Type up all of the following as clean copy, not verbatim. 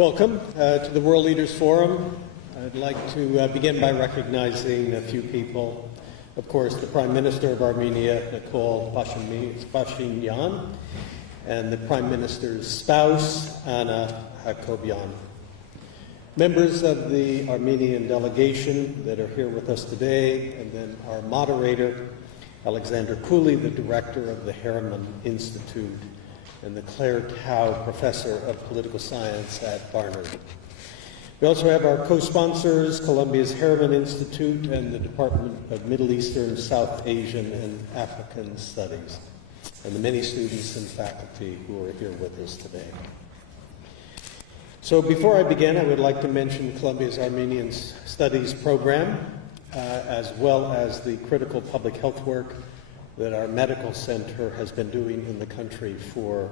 Welcome to the World Leaders Forum. I'd like to begin by recognizing a few people. Of course, the Prime Minister of Armenia, Nikol Pashinyan, and the Prime Minister's spouse, Anna Hakobyan. Members of the Armenian delegation that are here with us today, and then our moderator, Alexander Cooley, the director of the Harriman Institute, and the Claire Tao Professor of Political Science at Barnard. We also have our co-sponsors, Columbia's Harriman Institute and the Department of Middle Eastern, South Asian, and African Studies, and the many students and faculty who are here with us today. So before I begin, I would like to mention Columbia's Armenian Studies program, as well as the critical public health work that our medical center has been doing in the country for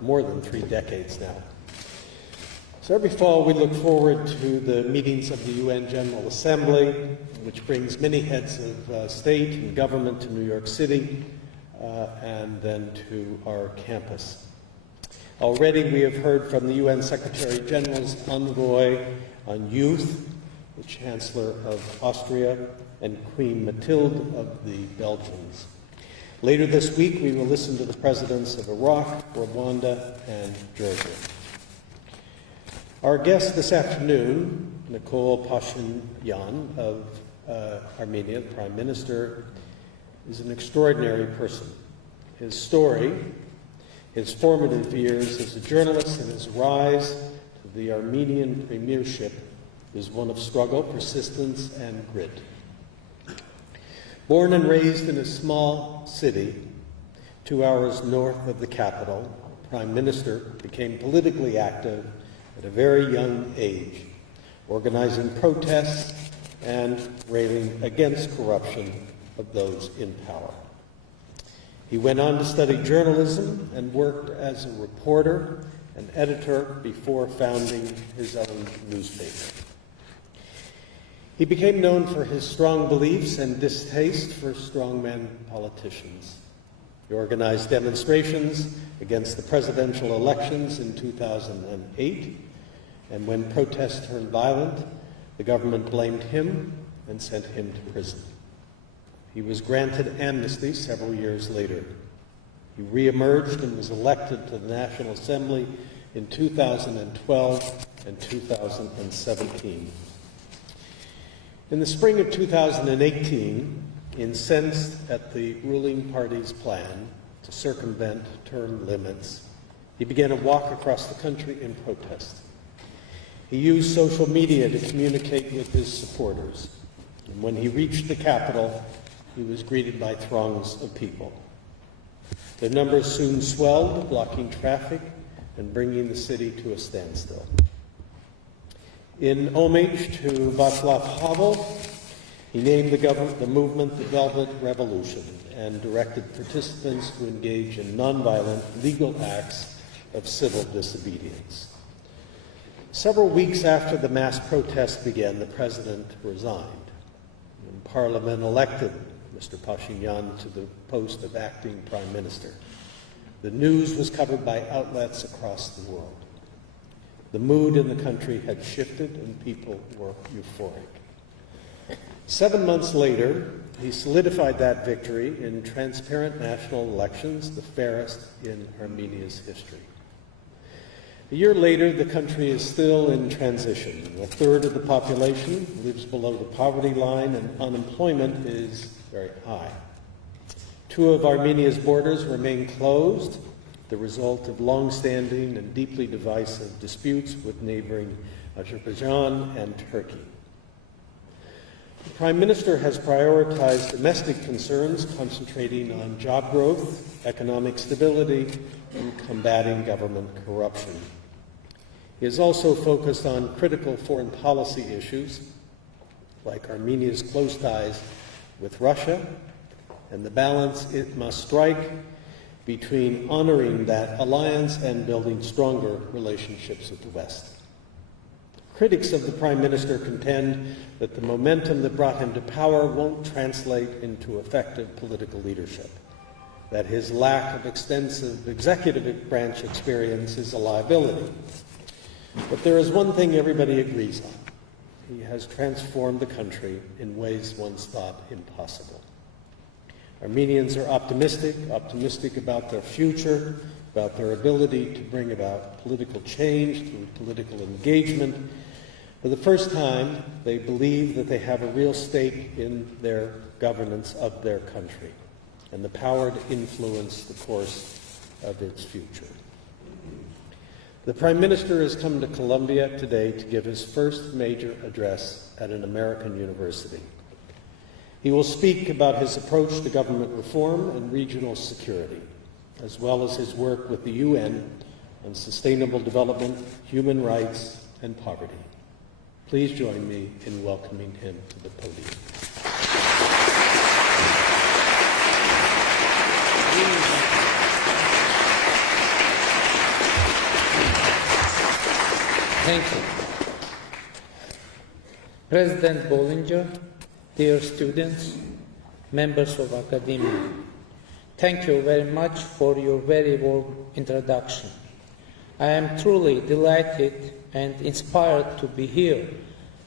more than 3 decades now. So every fall we look forward to the meetings of the UN General Assembly, which brings many heads of state and government to New York City and then to our campus. Already we have heard from the UN Secretary General's envoy on youth, the Chancellor of Austria, and Queen Mathilde of the Belgians. Later this week, we will listen to the presidents of Iraq, Rwanda, and Georgia. Our guest this afternoon, Nikol Pashinyan of Armenia, the Prime Minister, is an extraordinary person. His story, his formative years as a journalist, and his rise to the Armenian premiership is one of struggle, persistence, and grit. Born and raised in a small city 2 hours north of the capital, Prime Minister became politically active at a very young age, organizing protests and railing against corruption of those in power. He went on to study journalism and worked as a reporter and editor before founding his own newspaper. He became known for his strong beliefs and distaste for strongmen politicians. He organized demonstrations against the presidential elections in 2008, and when protests turned violent, the government blamed him and sent him to prison. He was granted amnesty several years later. He reemerged and was elected to the National Assembly in 2012 and 2017. In the spring of 2018, incensed at the ruling party's plan to circumvent term limits, he began a walk across the country in protest. He used social media to communicate with his supporters, and when he reached the capital, he was greeted by throngs of people. Their numbers soon swelled, blocking traffic and bringing the city to a standstill. In homage to Václav Havel, he named the movement the Velvet Revolution and directed participants to engage in nonviolent legal acts of civil disobedience. Several weeks after the mass protests began, the president resigned, and Parliament elected Mr. Pashinyan to the post of acting prime minister. The news was covered by outlets across the world. The mood in the country had shifted and people were euphoric. 7 months later, he solidified that victory in transparent national elections, the fairest in Armenia's history. A year later, the country is still in transition. A third of the population lives below the poverty line and unemployment is very high. 2 of Armenia's borders remain closed, the result of long-standing and deeply divisive disputes with neighboring Azerbaijan and Turkey. The Prime Minister has prioritized domestic concerns, concentrating on job growth, economic stability, and combating government corruption. He has also focused on critical foreign policy issues, like Armenia's close ties with Russia, and the balance it must strike between honoring that alliance and building stronger relationships with the West. Critics of the Prime Minister contend that the momentum that brought him to power won't translate into effective political leadership, that his lack of extensive executive branch experience is a liability. But there is one thing everybody agrees on. He has transformed the country in ways once thought impossible. Armenians are optimistic about their future, about their ability to bring about political change through political engagement. For the first time, they believe that they have a real stake in their governance of their country and the power to influence the course of its future. The Prime Minister has come to Columbia today to give his first major address at an American university. He will speak about his approach to government reform and regional security, as well as his work with the UN on sustainable development, human rights, and poverty. Please join me in welcoming him to the podium. Thank you. President Bollinger, dear students, members of academia, thank you very much for your very warm introduction. I am truly delighted and inspired to be here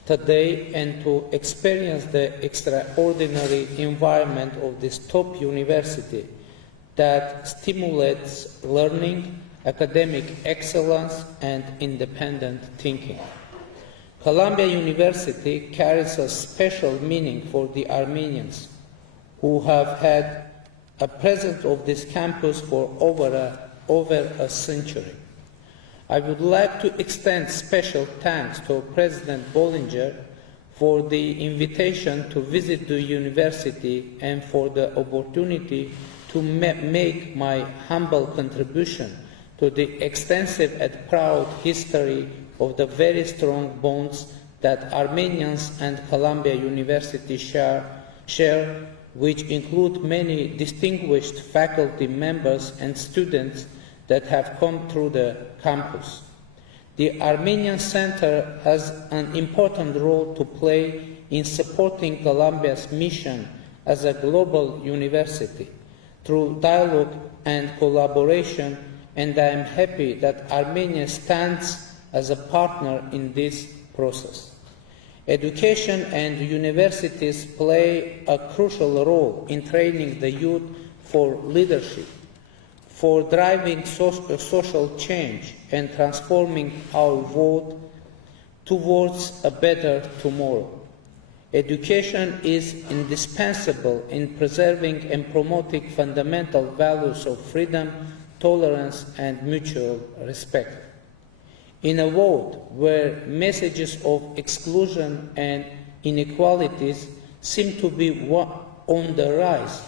today and to experience the extraordinary environment of this top university that stimulates learning, academic excellence, and independent thinking. Columbia University carries a special meaning for the Armenians who have had a presence of this campus for over a century. I would like to extend special thanks to President Bollinger for the invitation to visit the university and for the opportunity to make my humble contribution to the extensive and proud history of the very strong bonds that Armenians and Columbia University share, which include many distinguished faculty members and students that have come through the campus. The Armenian Center has an important role to play in supporting Columbia's mission as a global university through dialogue and collaboration, and I am happy that Armenia stands as a partner in this process. Education and universities play a crucial role in training the youth for leadership, for driving social change and transforming our world towards a better tomorrow. Education is indispensable in preserving and promoting fundamental values of freedom, tolerance, and mutual respect. In a world where messages of exclusion and inequalities seem to be on the rise,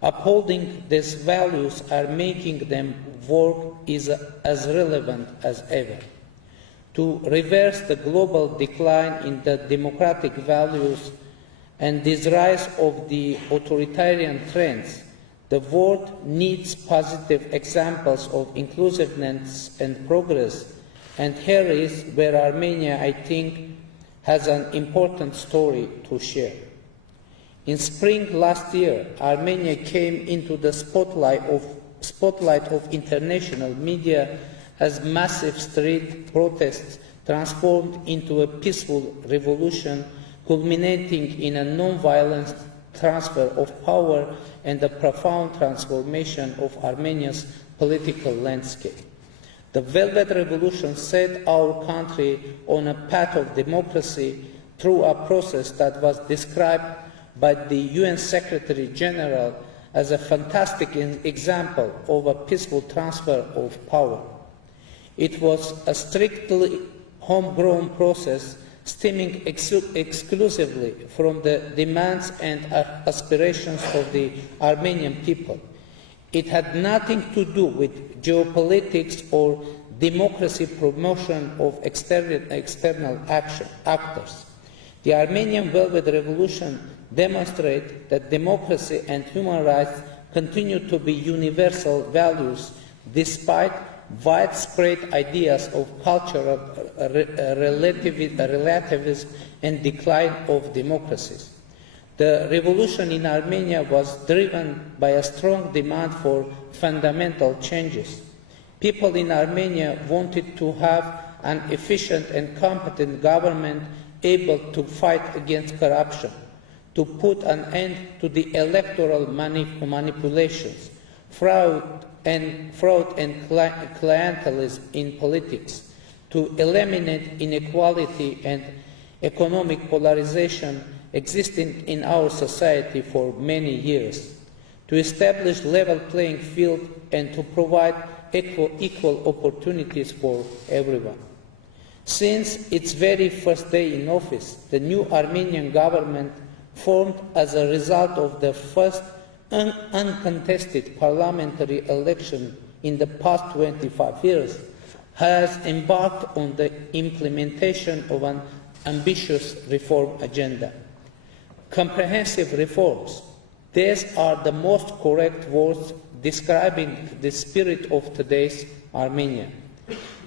upholding these values are making them work is as relevant as ever. To reverse the global decline in the democratic values and this rise of the authoritarian trends, the world needs positive examples of inclusiveness and progress, and here is where Armenia, I think, has an important story to share. In spring last year, Armenia came into the spotlight of international media as massive street protests transformed into a peaceful revolution, culminating in a non-violent transfer of power and a profound transformation of Armenia's political landscape. The Velvet Revolution set our country on a path of democracy through a process that was described by the UN Secretary General as a fantastic example of a peaceful transfer of power. It was a strictly homegrown process stemming exclusively from the demands and aspirations of the Armenian people. It had nothing to do with geopolitics or democracy promotion of external actors. The Armenian Velvet Revolution demonstrated that democracy and human rights continue to be universal values despite widespread ideas of cultural relativism and decline of democracies. The revolution in Armenia was driven by a strong demand for fundamental changes. People in Armenia wanted to have an efficient and competent government able to fight against corruption, to put an end to the electoral manipulations, fraud and clientelism in politics, to eliminate inequality and economic polarization existing in our society for many years, to establish level playing field and to provide equal opportunities for everyone. Since its very first day in office, the new Armenian government, formed as a result of the first uncontested parliamentary election in the past 25 years, has embarked on the implementation of an ambitious reform agenda. Comprehensive reforms, these are the most correct words describing the spirit of today's Armenia.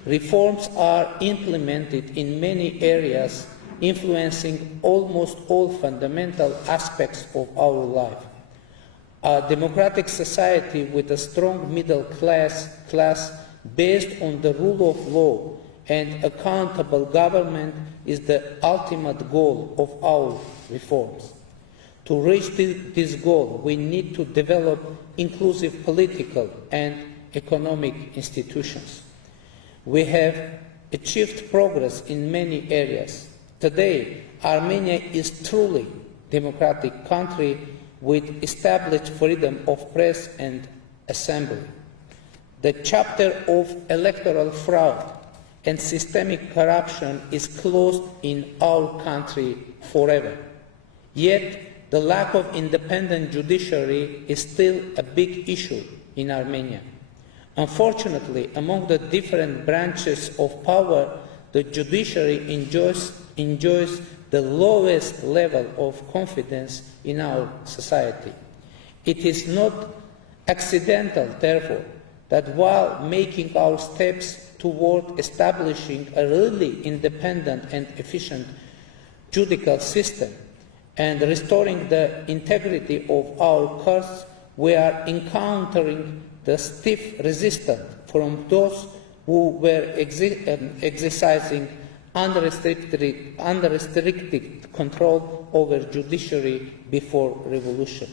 Reforms are implemented in many areas, influencing almost all fundamental aspects of our life. A democratic society with a strong middle class based on the rule of law and accountable government is the ultimate goal of our reforms. To reach this goal, we need to develop inclusive political and economic institutions. We have achieved progress in many areas. Today, Armenia is truly a democratic country with established freedom of press and assembly. The chapter of electoral fraud and systemic corruption is closed in our country forever. Yet, the lack of independent judiciary is still a big issue in Armenia. Unfortunately, among the different branches of power, the judiciary enjoys the lowest level of confidence in our society. It is not accidental, therefore, that while making our steps toward establishing a really independent and efficient judicial system and restoring the integrity of our courts, we are encountering the stiff resistance from those who were exercising unrestricted control over judiciary before revolution.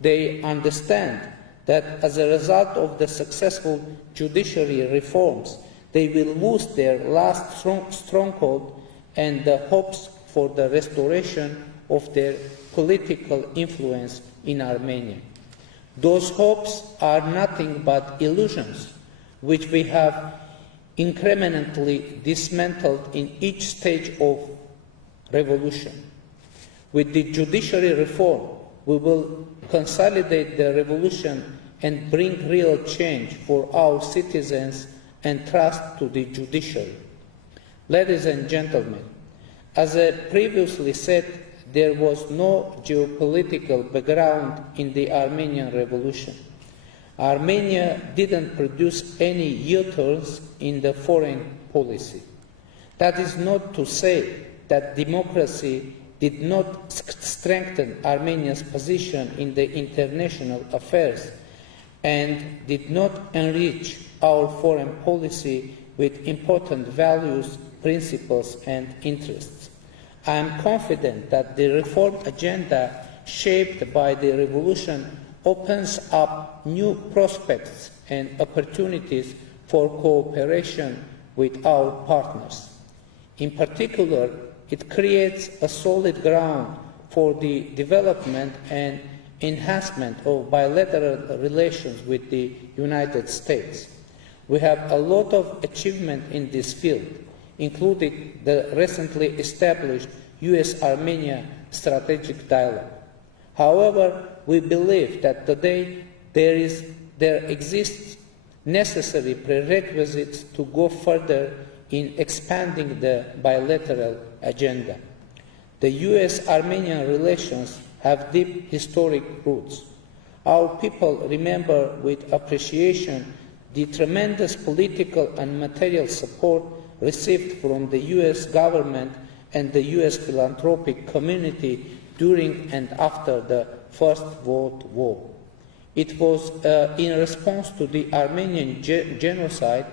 They understand that as a result of the successful judiciary reforms, they will lose their last stronghold and the hopes for the restoration of their political influence in Armenia. Those hopes are nothing but illusions, which we have incrementally dismantled in each stage of revolution. With the judiciary reform, we will consolidate the revolution and bring real change for our citizens and trust to the judiciary. Ladies and gentlemen, as I previously said, there was no geopolitical background in the Armenian Revolution. Armenia didn't produce any U-turns in the foreign policy. That is not to say that democracy did not strengthen Armenia's position in the international affairs and did not enrich our foreign policy with important values, principles, and interests. I am confident that the reform agenda shaped by the revolution opens up new prospects and opportunities for cooperation with our partners. In particular, it creates a solid ground for the development and enhancement of bilateral relations with the United States. We have a lot of achievement in this field, including the recently established US-Armenia strategic dialogue. However, we believe that today there exists necessary prerequisites to go further in expanding the bilateral agenda. The US-Armenian relations have deep historic roots. Our people remember with appreciation the tremendous political and material support received from the US government and the US philanthropic community during and after the First World War. It was in response to the Armenian genocide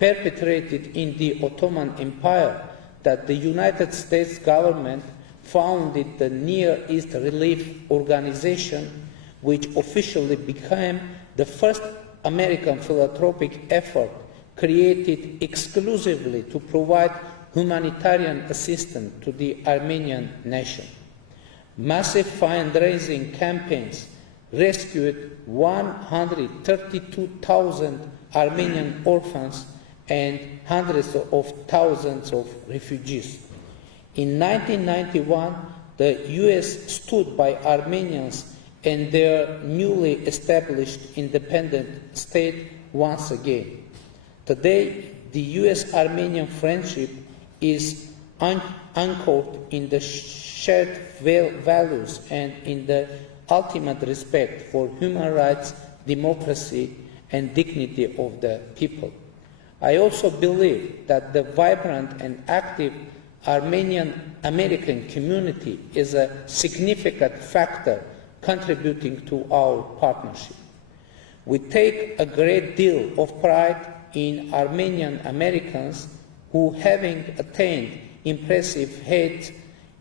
perpetrated in the Ottoman Empire that the United States government founded the Near East Relief Organization, which officially became the first American philanthropic effort created exclusively to provide humanitarian assistance to the Armenian nation. Massive fundraising campaigns rescued 132,000 Armenian orphans and hundreds of thousands of refugees. In 1991, the US stood by Armenians and their newly established independent state once again. Today, the US-Armenian friendship is anchored in the shared values and in the ultimate respect for human rights, democracy, and dignity of the people. I also believe that the vibrant and active Armenian American community is a significant factor contributing to our partnership. We take a great deal of pride in Armenian Americans who, having attained impressive heights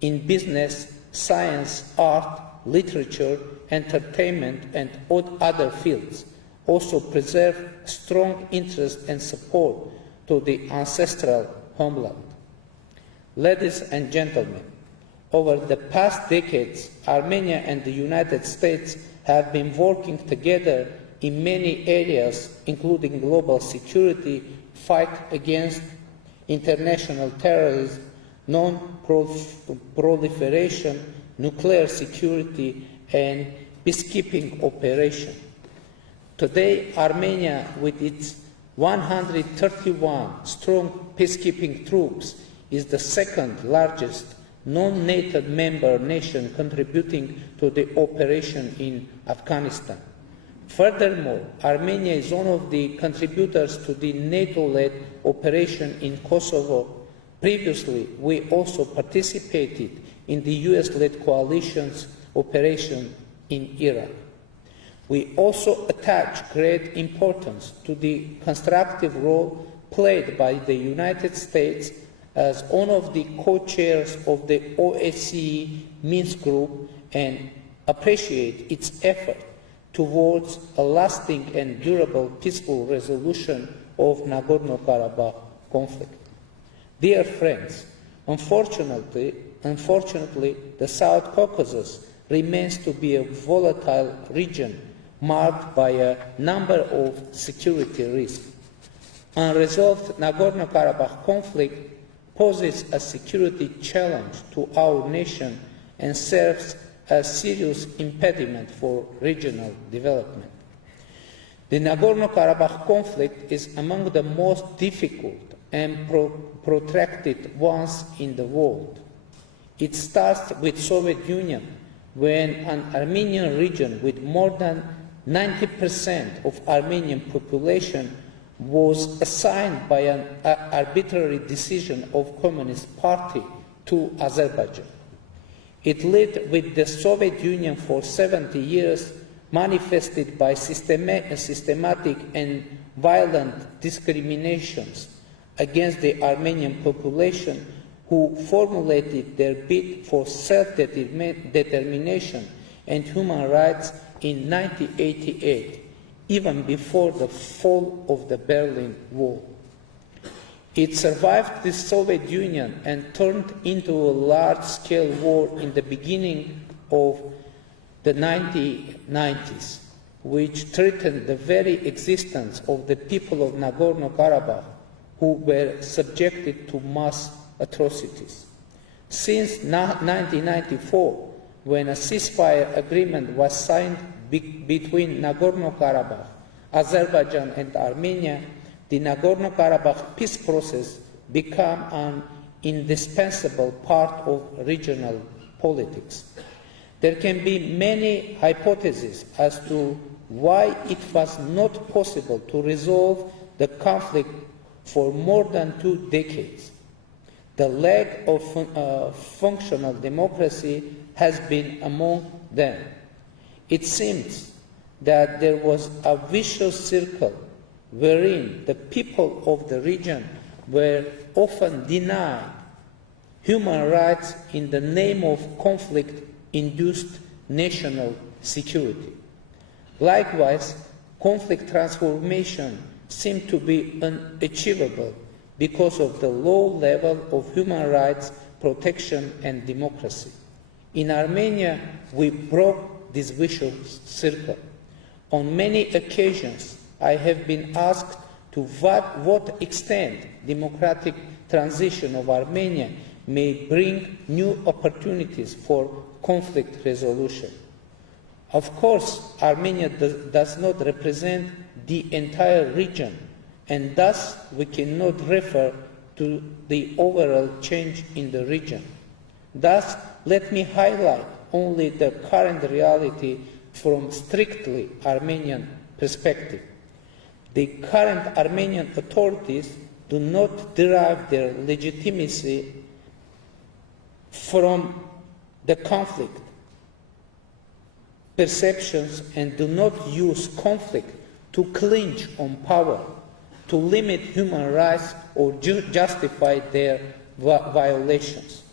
in business, science, art, literature, entertainment, and other fields, also preserve strong interest and support to the ancestral homeland. Ladies and gentlemen, over the past decades, Armenia and the United States have been working together in many areas, including global security, fight against international terrorism, non-proliferation, nuclear security, and peacekeeping operations. Today, Armenia, with its 131 strong peacekeeping troops, is the second largest non-NATO member nation contributing to the operation in Afghanistan. Furthermore, Armenia is one of the contributors to the NATO-led operation in Kosovo. Previously, we also participated in the US-led coalition's operation in Iraq. We also attach great importance to the constructive role played by the United States as one of the co-chairs of the OSCE Minsk Group and appreciate its effort towards a lasting and durable peaceful resolution of Nagorno-Karabakh conflict. Dear friends, unfortunately, the South Caucasus remains to be a volatile region marked by a number of security risks. Unresolved Nagorno-Karabakh conflict poses a security challenge to our nation and serves as a serious impediment for regional development. The Nagorno-Karabakh conflict is among the most difficult and protracted ones in the world. It starts with Soviet Union, when an Armenian region with more than 90% of Armenian population was assigned by an arbitrary decision of Communist Party to Azerbaijan. It lived with the Soviet Union for 70 years, manifested by systematic and violent discriminations against the Armenian population, who formulated their bid for self-determination and human rights in 1988, even before the fall of the Berlin Wall. It survived the Soviet Union and turned into a large-scale war in the beginning of the 1990s, which threatened the very existence of the people of Nagorno-Karabakh, who were subjected to mass atrocities. Since 1994, when a ceasefire agreement was signed between Nagorno-Karabakh, Azerbaijan and Armenia, the Nagorno-Karabakh peace process became an indispensable part of regional politics. There can be many hypotheses as to why it was not possible to resolve the conflict for more than 2 decades. The lack of functional democracy has been among them. It seems that there was a vicious circle wherein the people of the region were often denied human rights in the name of conflict-induced national security. Likewise, conflict transformation seemed to be unachievable because of the low level of human rights protection and democracy. In Armenia, we broke this vicious circle. On many occasions, I have been asked to what extent democratic transition of Armenia may bring new opportunities for conflict resolution. Of course, Armenia does not represent the entire region, and thus we cannot refer to the overall change in the region. Thus, let me highlight only the current reality from strictly Armenian perspective. The current Armenian authorities do not derive their legitimacy from the conflict perceptions and do not use conflict to clinch on power, to limit human rights or justify their violations.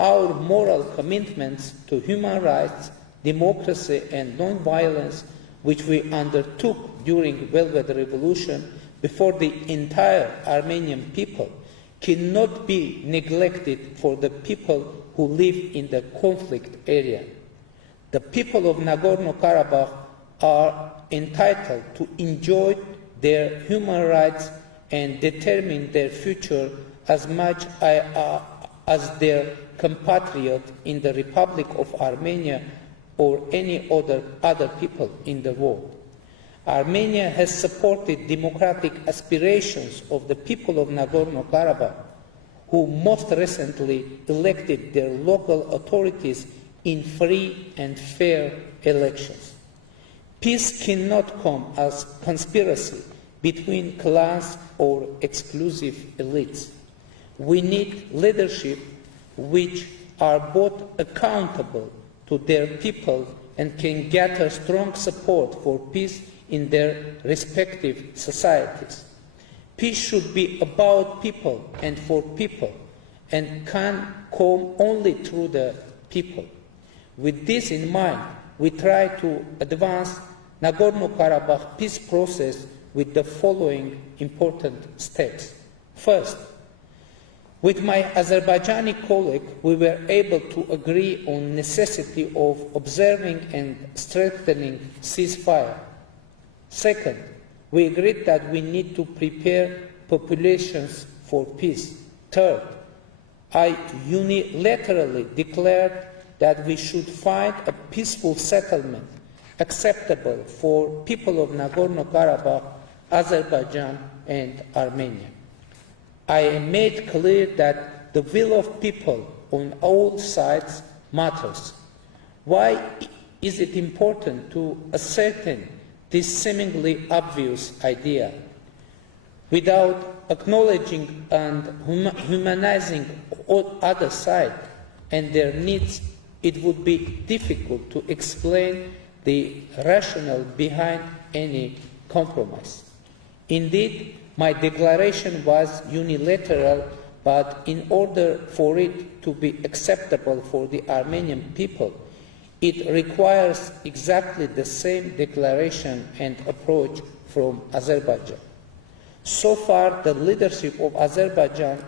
Our moral commitments to human rights, democracy and non-violence, which we undertook during Velvet Revolution before the entire Armenian people, cannot be neglected for the people who live in the conflict area. The people of Nagorno-Karabakh are entitled to enjoy their human rights and determine their future as much as their compatriots in the Republic of Armenia or any other people in the world. Armenia has supported democratic aspirations of the people of Nagorno-Karabakh, who most recently elected their local authorities in free and fair elections. Peace cannot come as conspiracy between clans or exclusive elites. We need leadership which are both accountable to their people and can gather strong support for peace in their respective societies. Peace should be about people and for people and can come only through the people. With this in mind, we try to advance Nagorno-Karabakh peace process with the following important steps. First, with my Azerbaijani colleague, we were able to agree on necessity of observing and strengthening ceasefire. Second, we agreed that we need to prepare populations for peace. Third, I unilaterally declared that we should find a peaceful settlement acceptable for people of Nagorno-Karabakh, Azerbaijan and Armenia. I made clear that the will of people on all sides matters. Why is it important to ascertain this seemingly obvious idea? Without acknowledging and humanizing all other sides and their needs, it would be difficult to explain the rationale behind any compromise. Indeed, my declaration was unilateral, but in order for it to be acceptable for the Armenian people, it requires exactly the same declaration and approach from Azerbaijan. So far, the leadership of Azerbaijan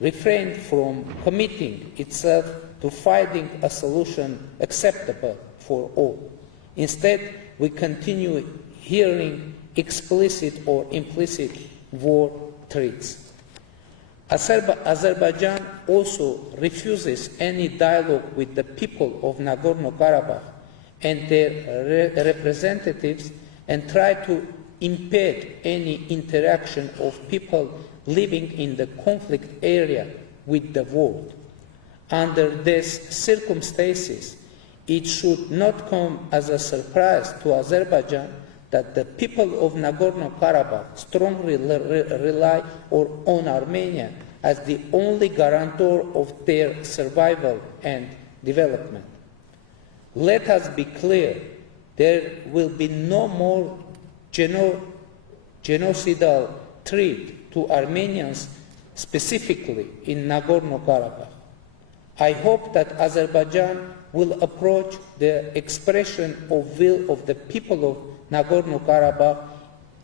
refrained from committing itself to finding a solution acceptable for all. Instead, we continue hearing explicit or implicit war threats. Azerbaijan also refuses any dialogue with the people of Nagorno-Karabakh and their representatives and try to impede any interaction of people living in the conflict area with the world. Under these circumstances, it should not come as a surprise to Azerbaijan that the people of Nagorno-Karabakh strongly rely on Armenia as the only guarantor of their survival and development. Let us be clear, there will be no more genocidal threat to Armenians, specifically in Nagorno-Karabakh. I hope that Azerbaijan will approach the expression of will of the people of Nagorno-Karabakh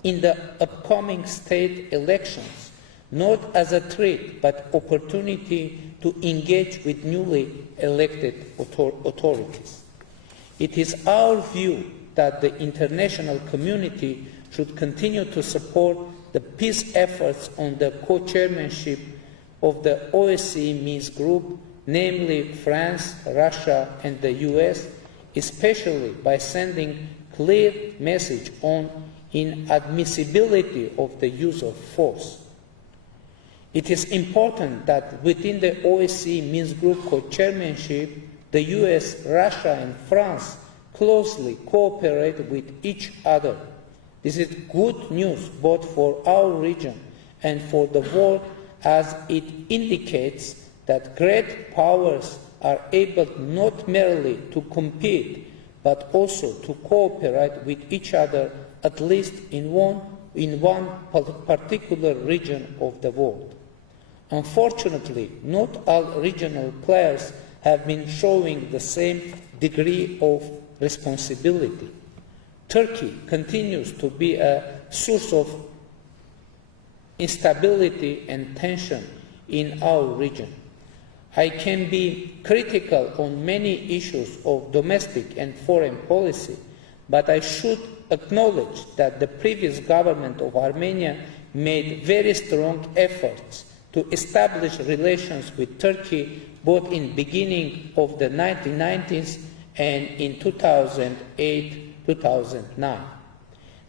in the upcoming state elections, not as a threat, but opportunity to engage with newly elected authorities. It is our view that the international community should continue to support the peace efforts on the co-chairmanship of the OSCE Minsk Group, namely France, Russia, and the US, especially by sending clear message on inadmissibility of the use of force. It is important that within the OSCE Minsk Group co-chairmanship, the US, Russia, and France closely cooperate with each other. This is good news both for our region and for the world, as it indicates that great powers are able not merely to compete, but also to cooperate with each other, at least in one particular region of the world. Unfortunately, not all regional players have been showing the same degree of responsibility. Turkey continues to be a source of instability and tension in our region. I can be critical on many issues of domestic and foreign policy, but I should acknowledge that the previous government of Armenia made very strong efforts to establish relations with Turkey both in the beginning of the 1990s and in 2008-2009.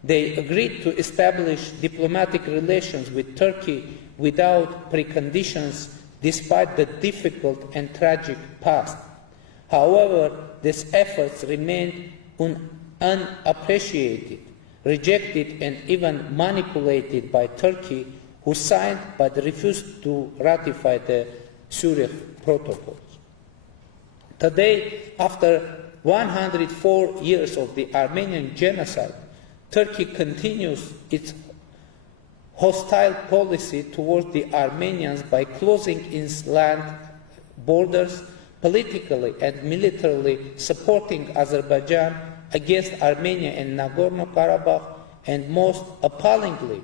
They agreed to establish diplomatic relations with Turkey without preconditions, despite the difficult and tragic past. However, these efforts remained unappreciated, rejected, and even manipulated by Turkey, who signed but refused to ratify the Zurich Protocols. Today, after 104 years of the Armenian genocide, Turkey continues its hostile policy towards the Armenians by closing its land borders, politically and militarily supporting Azerbaijan against Armenia and Nagorno-Karabakh, and most appallingly,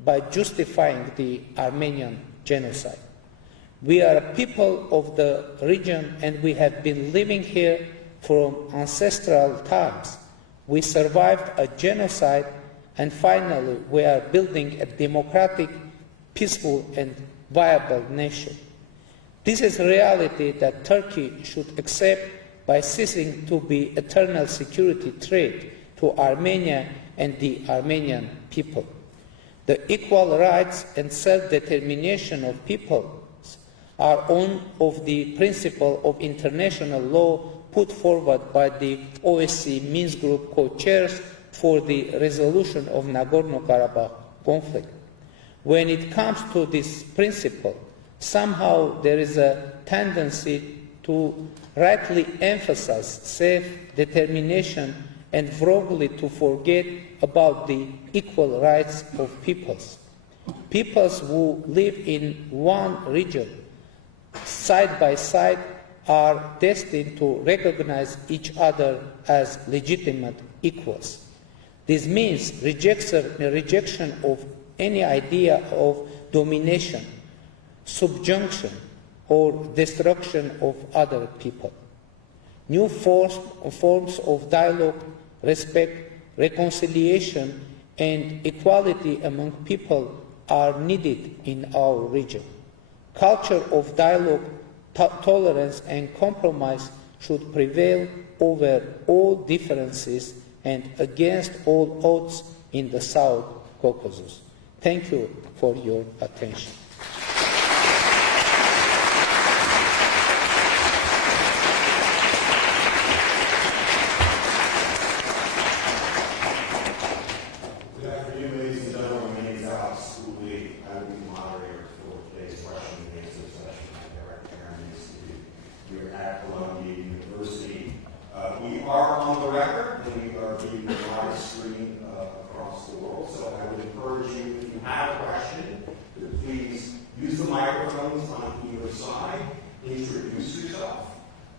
by justifying the Armenian genocide. We are a people of the region, and we have been living here from ancestral times. We survived a genocide, and finally we are building a democratic, peaceful, and viable nation. This is a reality that Turkey should accept by ceasing to be an eternal security threat to Armenia and the Armenian people. The equal rights and self-determination of peoples are one of the principles of international law put forward by the OSCE Minsk Group co-chairs for the resolution of Nagorno-Karabakh conflict. When it comes to this principle, somehow there is a tendency to rightly emphasize self-determination and wrongly to forget about the equal rights of peoples. Peoples who live in one region, side by side, are destined to recognize each other as legitimate equals. This means rejection of any idea of domination, subjunction, or destruction of other people. New forms of dialogue, respect, reconciliation, and equality among people are needed in our region. Culture of dialogue, tolerance, and compromise should prevail over all differences and against all odds in the South Caucasus. Thank you for your attention. Good afternoon, ladies and gentlemen. My name is Alex Schooley. I will be the moderator for today's question and answer session. My direct parent institute here at Columbia University. We are on the record, and we are being live streamed across the world, so I would encourage introduce yourself,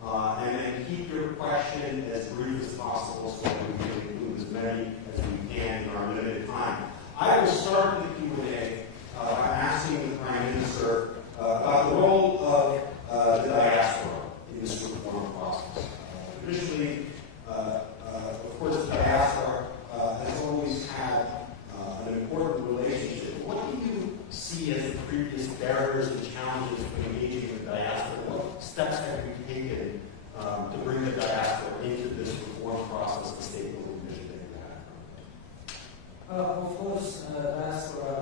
and then keep your question as brief as possible so that we can include as many as we can in our limited time. I will start the Q&A by asking the Prime Minister about the role of the diaspora in this reform process. Traditionally, of course, the diaspora has always had an important relationship. What do you see as the previous barriers and challenges for engaging with the diaspora? What steps have you taken to bring the diaspora into this reform process, the state-building vision that you have? Of course, diaspora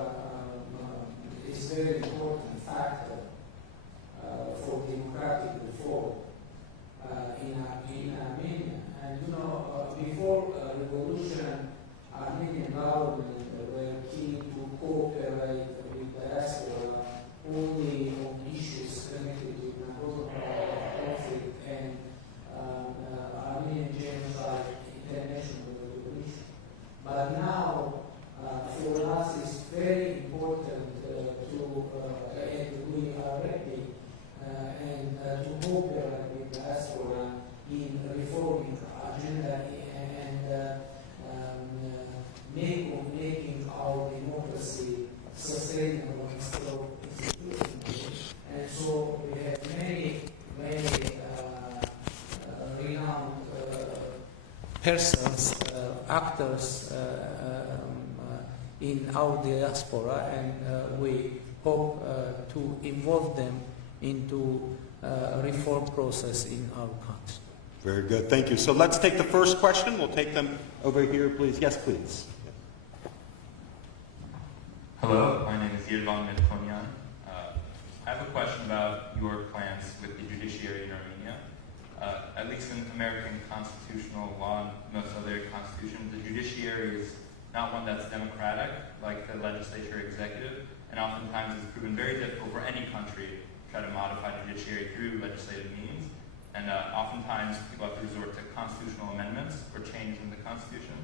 is a very important factor for democratic reform in Armenia. And you know, before revolution, Armenian government were keen to cooperate with diaspora only on issues connected with Nagorno conflict and Armenian genocide, international revolution. But now, for us, it's very important and we are ready to cooperate with diaspora in reforming agenda and making our democracy sustainable and still institutional. And so we have many renowned persons, actors in our diaspora, and we hope to involve them into a reform process in our country. Very good, thank you. So let's take the first question. We'll take them over here, please. Yes, please. Hello, my name is Nikol Pashinyan. I have a question about your plans with the judiciary in Armenia. At least in American constitutional law and most other constitutions, the judiciary is not one that's democratic, like the legislature or executive, and oftentimes it's proven very difficult for any country to try to modify the judiciary through legislative means. And oftentimes people have to resort to constitutional amendments or change in the Constitution.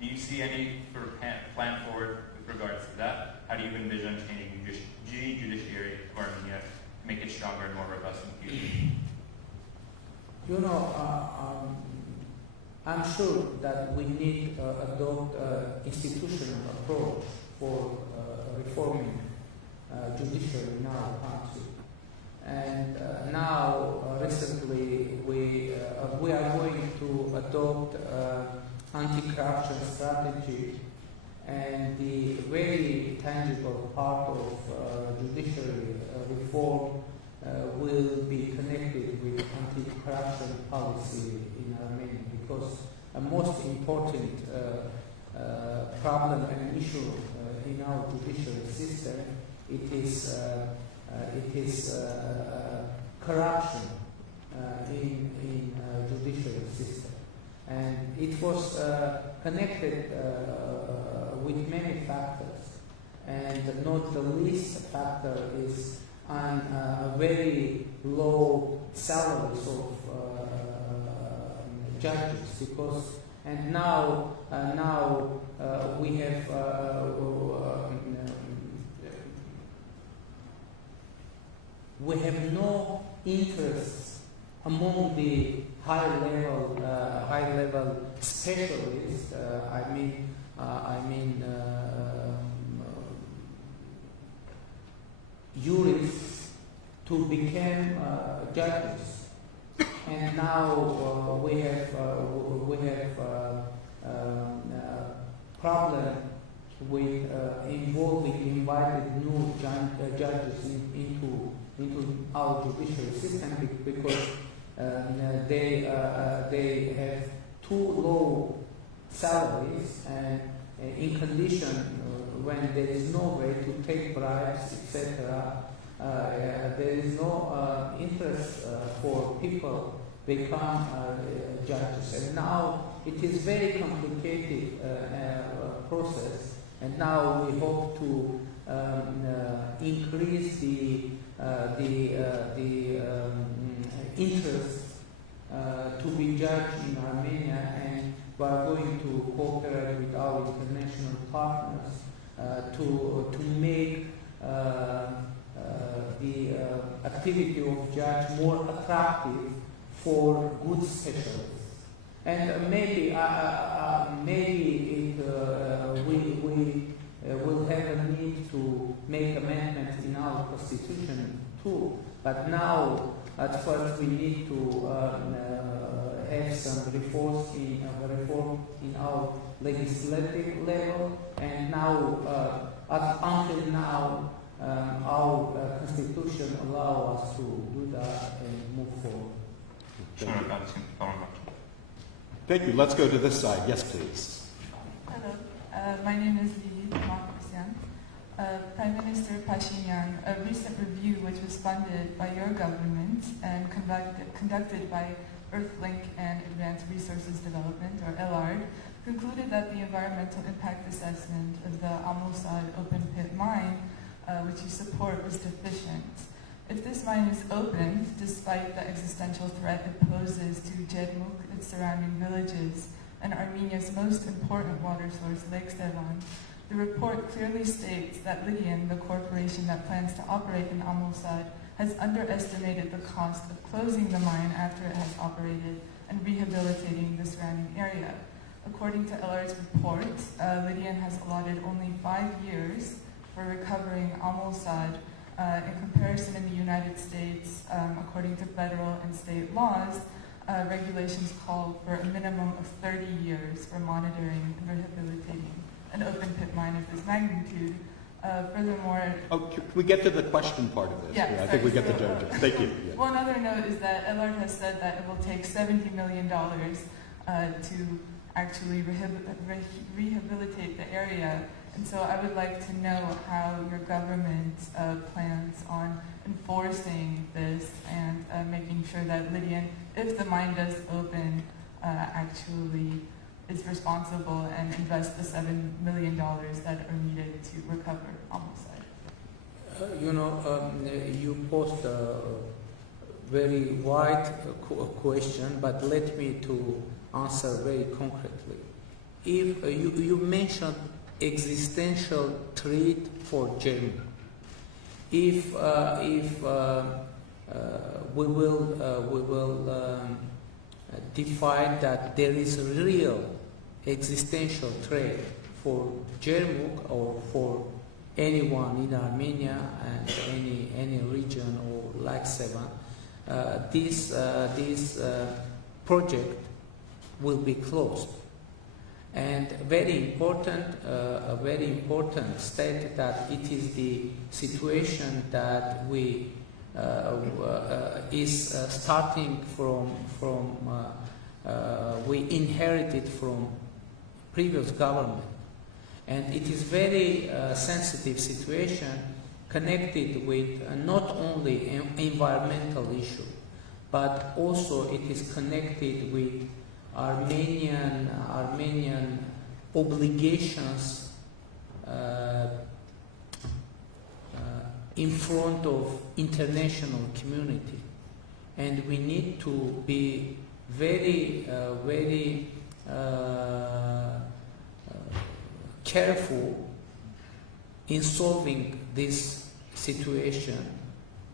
Do you see any sort of plan forward with regards to that? How do you envision changing the judiciary of Armenia to make it stronger and more robust in the future? You know, I'm sure that we need to adopt an institutional approach for reforming judiciary in our country. And now, recently, we are going to adopt anti-corruption strategy, and the very tangible part of judiciary reform will be connected with anti-corruption policy in Armenia, because a most important problem and issue in our judiciary system it is corruption in judiciary system, and it was connected with many factors, and not the least factor is on very low salaries of judges, because and now we have no interest among the high level specialists. I mean jurists to become judges, and now we have problem with invited new judges into our judiciary system, because they have too low salaries, and in condition when there is no way to take bribes, etc. There is no interest for people become judges, and now it is very complicated process, and now we hope to increase the interest to be judged in Armenia, and we are going to cooperate with our international partners to make activity of judge more attractive for good specialists. And maybe we will have a need to make amendments in our constitution too. But now, at first, we need to have some reform in our legislative level. And now, until now, our constitution allows us to do that and move forward. Thank you. Let's go to this side. Yes, please. Hello, my name is Nikol Pashinyan. Prime Minister Pashinyan, a recent review which was funded by your government and conducted by Earthlink and Advanced Resources Development, or LRD, concluded that the environmental impact assessment of the Amulsad open pit mine, which you support, was deficient. If this mine is opened, despite the existential threat it poses to Jedmuk, its surrounding villages, and Armenia's most important water source, Lake Sevan, the report clearly states that Lydian, the corporation that plans to operate in Amulsad, has underestimated the cost of closing the mine after it has operated and rehabilitating the surrounding area. According to LR's report, Lydian has allotted only 5 years for recovering Amulsad. In comparison, in the United States, according to federal and state laws, regulations call for a minimum of 30 years for monitoring and rehabilitating an open pit mine of this magnitude. Furthermore... Oh, can we get to the question part of this? Yeah, I think we get the judge. Thank you. Yeah. One other note is that LR has said that it will take $70 million to actually rehabilitate the area. And so I would like to know how your government plans on enforcing this and making sure that Lydian, if the mine does open, actually is responsible and invest the $7 million that are needed to recover Amulsad. You posed a very wide question, but let me to answer very concretely. If you mentioned existential threat for Germany. If we will define that there is a real existential threat for Jermuk or for anyone in Armenia and any region or like Sevan, this project will be closed. And a very important state that it is the situation that we is starting from we inherited from previous government, and it is very sensitive situation connected with not only environmental issue, but also it is connected with Armenian obligations in front of international community, and we need to be very careful in solving this situation,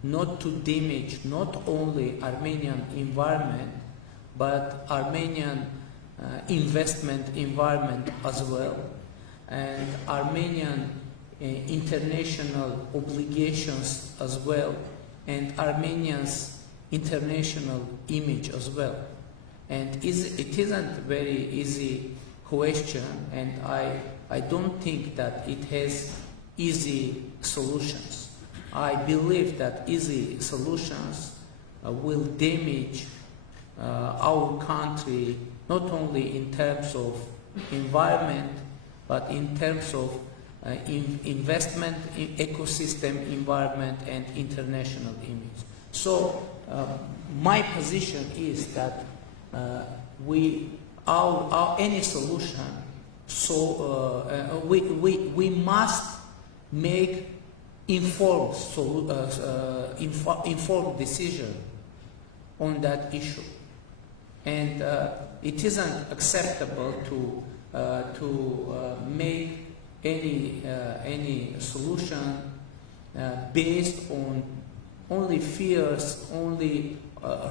not to damage not only Armenian environment but Armenian investment environment as well, and Armenian international obligations as well, and Armenia's international image as well. And it isn't a very easy question, and I don't think that it has easy solutions. I believe that easy solutions will damage our country not only in terms of environment but in terms of investment in ecosystem environment and international image. So my position is that any solution, so we must make informed decision on that issue, and it isn't acceptable to make any solution based on only fears, only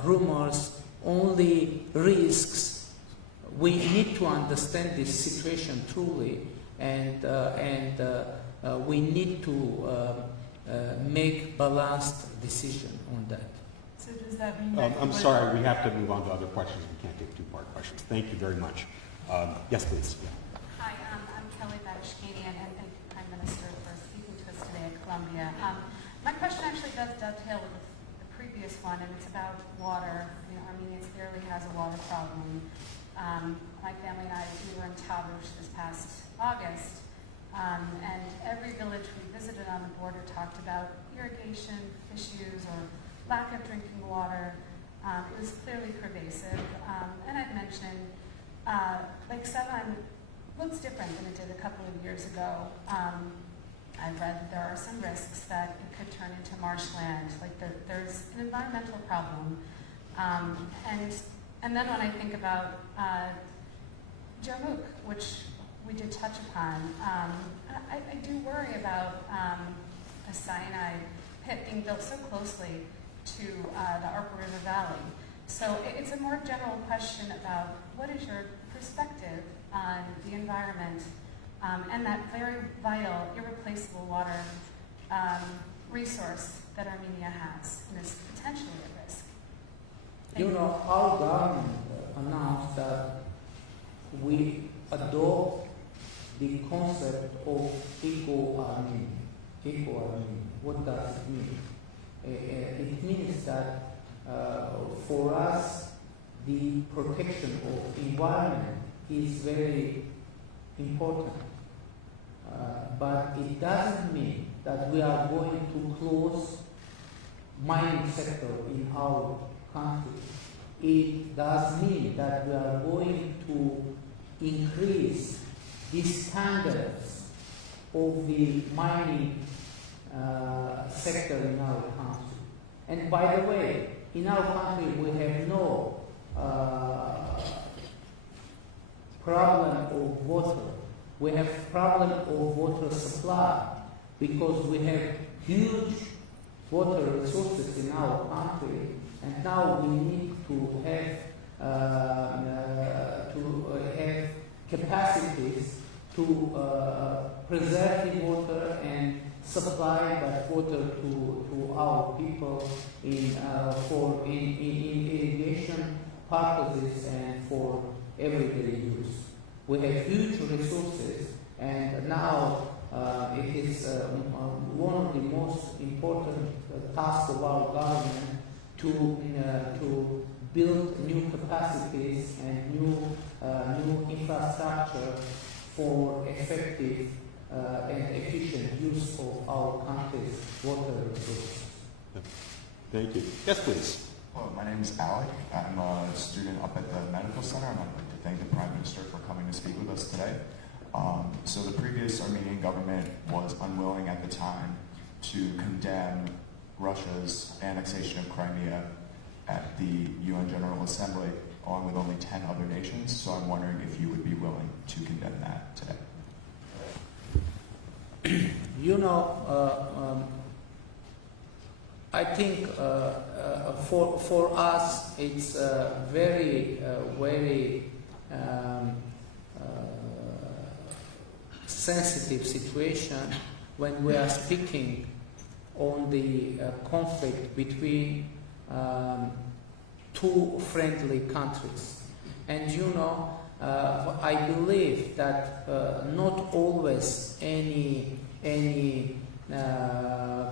rumors, only risks. We need to understand this situation truly, and we need to make balanced decision on that. So does that mean that I'm sorry, we have to move on to other questions. We can't take two-part questions. Thank you very much. Yes, please. Yeah. Hi, I'm Kelly Badashkanian, and thank you, Prime Minister, for speaking to us today at Columbia. My question actually does dovetail with the previous one, and it's about water. You know, Armenia clearly has a water problem. My family and I, we were in Tavush this past August, and every village we visited on the border talked about irrigation issues or lack of drinking water. It was clearly pervasive, and I'd mentioned Lake Sevan looks different than it did a couple of years ago. I've read that there are some risks that it could turn into marshland, like there's an environmental problem. And then when I think about Jarmuk, which we did touch upon, I do worry about a cyanide pit being built so closely to the Arpa River Valley. So it's a more general question about what is your perspective on the environment and that very vital, irreplaceable water resource that Armenia has and is potentially at risk. You know, our government announced that we adopt the concept of eco-Armenia. Eco-Armenia. What does it mean? It means that for us, the protection of environment is very important. But it doesn't mean that we are going to close mining sector in our country. It does mean that we are going to increase the standards of the mining sector in our country. And by the way, in our country we have no problem of water. We have problem of water supply because we have huge water resources in our country, and now we need to have capacities to preserve the water and supply that water to our people in irrigation purposes and for everyday use. We have huge resources, and now it is one of the most important tasks of our government to build new capacities and new infrastructure for effective and efficient use of our country's water resources. Thank you. Yes, please. Hello, my name is Alec. I'm a student up at the medical center, and I'd like to thank the Prime Minister for coming to speak with us today. So the previous Armenian government was unwilling at the time to condemn Russia's annexation of Crimea at the UN General Assembly, along with only 10 other nations. So I'm wondering if you would be willing to condemn that today. You know, I think for us it's a very sensitive situation when we are speaking on the conflict between two friendly countries. And you know, I believe that not always any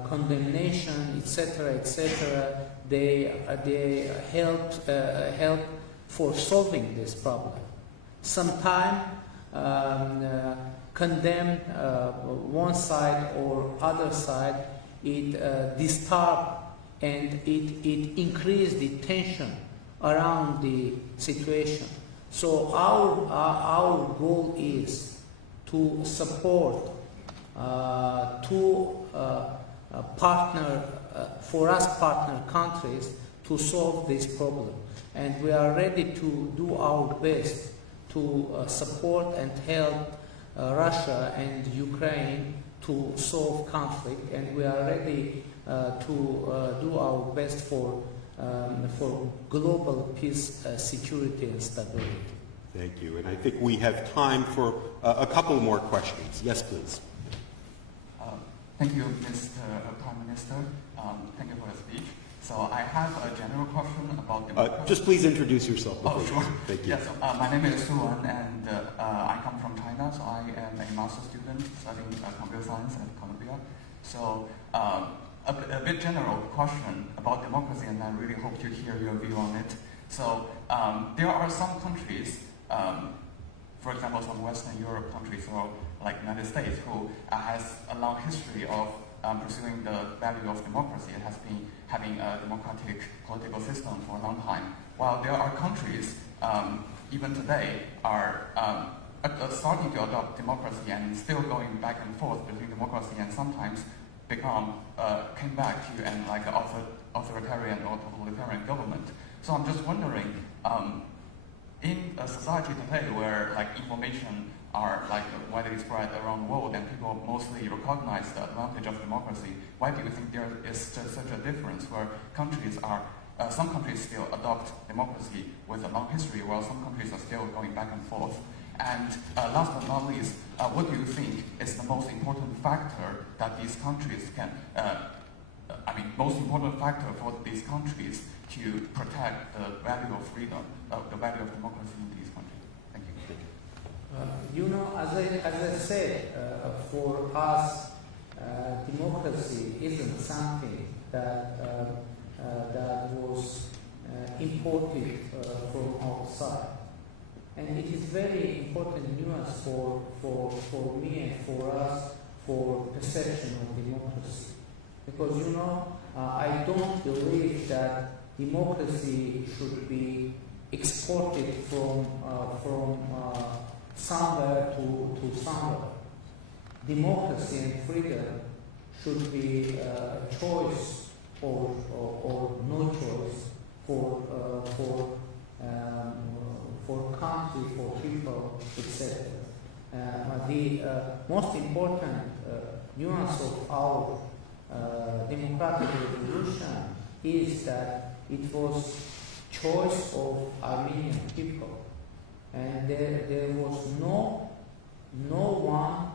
condemnation, etc., they help for solving this problem. Sometimes condemn one side or other side, it disturb and it increase the tension around the situation. So our goal is to support two partner countries to solve this problem, and we are ready to do our best to support and help Russia and Ukraine to solve conflict, and we are ready do our best for global peace, security, and stability. Thank you. And I think we have time for a couple more questions. Yes, please. Thank you, Mr. Prime Minister. Thank you for the speech. So I have a general question about democracy. Just please introduce yourself. Oh, sure. Thank you. Yes, my name is Suwan, and I come from China. So I am a master's student studying computer science at Columbia. So a bit general question about democracy, and I really hope to hear your view on it. So there are some countries, for example, some Western Europe countries, or like United States, who has a long history of pursuing the value of democracy and has been having a democratic political system for a long time. While there are countries, even today, are starting to adopt democracy and still going back and forth between democracy and sometimes came back to an like authoritarian or totalitarian government. So I'm just wondering, in a society today where like information are like widely spread around the world and people mostly recognize the advantage of democracy, why do you think there is such a difference where countries are, some countries still adopt democracy with a long history while some countries are still going back and forth? And last but not least, what do you think is the most important factor that these countries can, most important factor for these countries to protect the value of freedom, the value of democracy in these countries? Thank you. As I said, for us, democracy isn't something that was imported from outside. And it is very important nuance for me and for us for perception of democracy. Because I don't believe that democracy should be exported from somewhere to somewhere. Democracy and freedom should be a choice or no choice for country, for people, etc. The most important nuance of our democratic revolution is that it was choice of Armenian people, and there was no one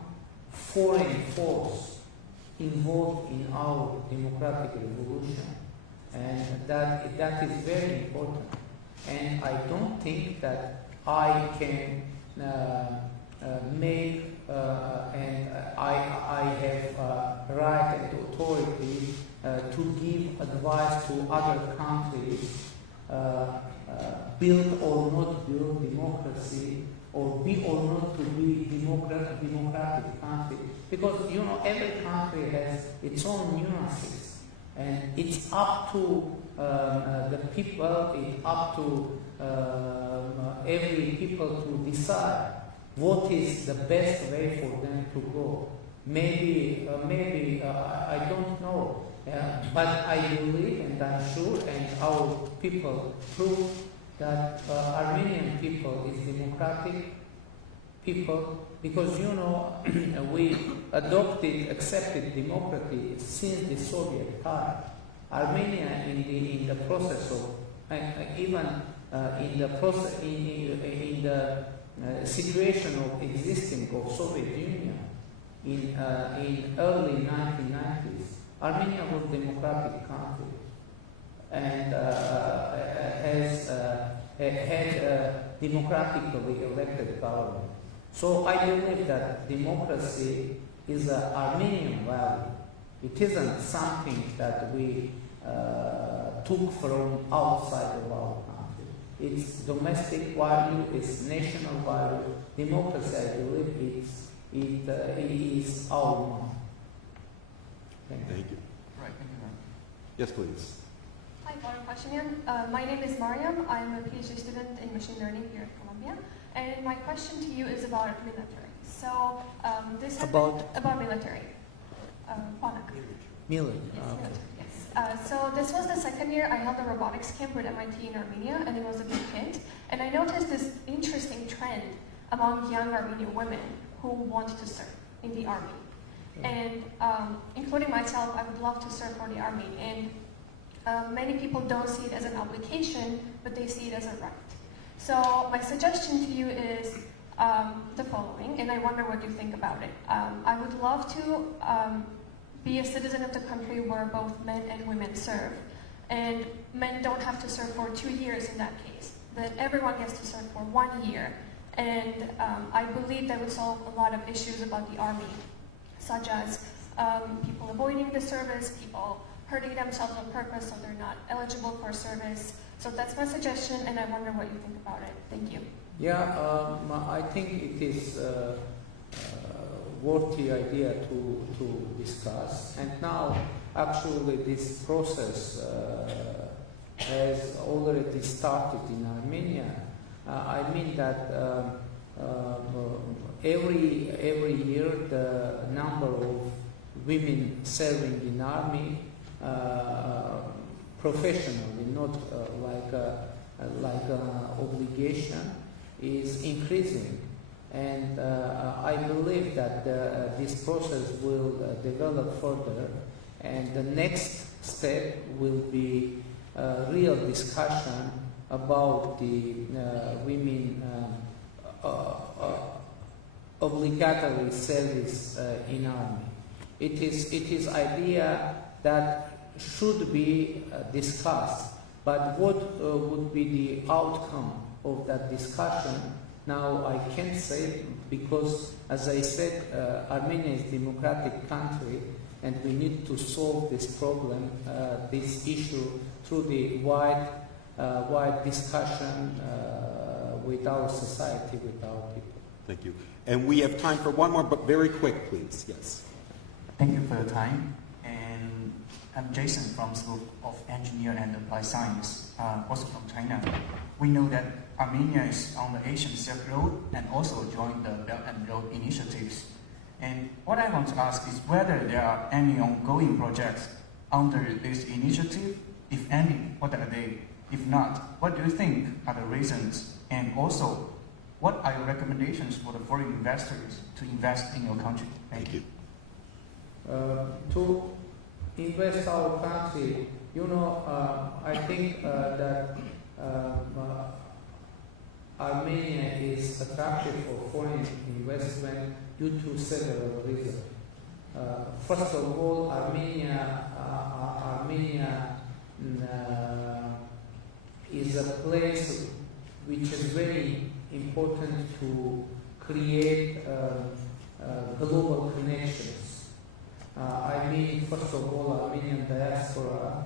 foreign force involved in our democratic revolution, and that is very important. And I don't think that I can make and I have right and authority to give advice to other countries, build or not build democracy, or be or not to be democratic country. Because every country has its own nuances, and it's up to the people, it's up to every people to decide what is the best way for them to go. Maybe I don't know, but I believe and I'm sure, and our people prove that Armenian people is democratic people, because we accepted democracy since the Soviet time. Armenia in the process of even in the process in the situation of existing of Soviet Union in early 1990s, Armenia was a democratic country and had a democratically elected government. So I believe that democracy is an Armenian value. It isn't something that we took from outside of our country. It's domestic value, it's national value. Democracy, I believe, it is our one. Thank you. Right, thank you very much. Yes, please. Hi, Nikol Pashinyan. My name is Mariam. I'm a PhD student in machine learning here at Columbia. And my question to you is about military. So this has about military. Military. Yes. So this was the second year I held a robotics camp with MIT in Armenia, and it was a big hit. And I noticed this interesting trend among young Armenian women who want to serve in the army. And including myself, I would love to serve for the army. And many people don't see it as an obligation, but they see it as a right. So my suggestion to you is the following, and I wonder what you think about it. I would love to be a citizen of the country where both men and women serve. And men don't have to serve for 2 years in that case, that everyone gets to serve for 1 year. And I believe that would solve a lot of issues about the army, such as people avoiding the service, people hurting themselves on purpose so they're not eligible for service. So that's my suggestion, and I wonder what you think about it. Thank you. Yeah, I think it is worthy idea to discuss. And now, actually, this process has already started in Armenia. I mean that every year the number of women serving in army professionally, not like obligation, is increasing. And I believe that this process will develop further, and the next step will be real discussion about the women obligatory service in army. It is idea that should be discussed, but what would be the outcome of that discussion? Now I can't say, because as I said, Armenia is a democratic country, and we need to solve this problem, this issue, through the wide discussion with our society, with our people. Thank you. And we have time for one more, but very quick, please. Yes. Thank you for your time. And I'm Jason from School of Engineering and Applied Science, also from China. We know that Armenia is on the Asian Silk Road and also joined the Belt and Road initiatives. And what I want to ask is whether there are any ongoing projects under this initiative. If any, what are they? If not, what do you think are the reasons? And also, what are your recommendations for the foreign investors to invest in your country? Thank you. To invest our country, I think that Armenia is attractive for foreign investment due to several reasons. First of all, Armenia is a place which is very important to create global connections. I mean, first of all, Armenian diaspora,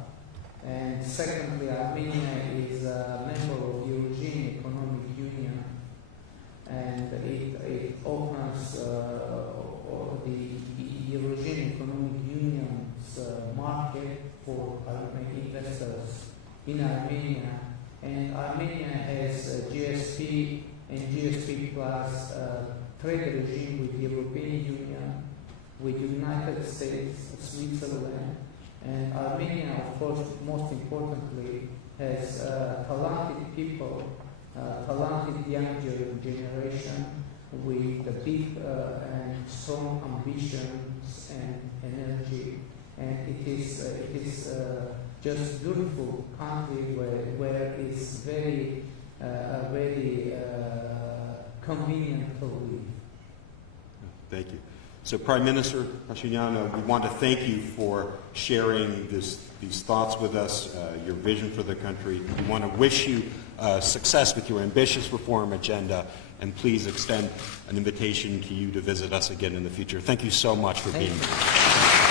and secondly, Armenia is a member of European Economic Union, and it opens the European Economic Union's market for investors in Armenia. And Armenia has GSP and GSP plus trade regime with the European Union, with the United States, Switzerland, and Armenia, of course, most importantly, has talented people, talented young generation with a big and strong ambitions and energy, and it is just beautiful country where it's very convenient to live. Thank you. So, Prime Minister Pashinyan, we want to thank you for sharing these thoughts with us, your vision for the country. We want to wish you success with your ambitious reform agenda, and please extend an invitation to you to visit us again in the future. Thank you so much for being here.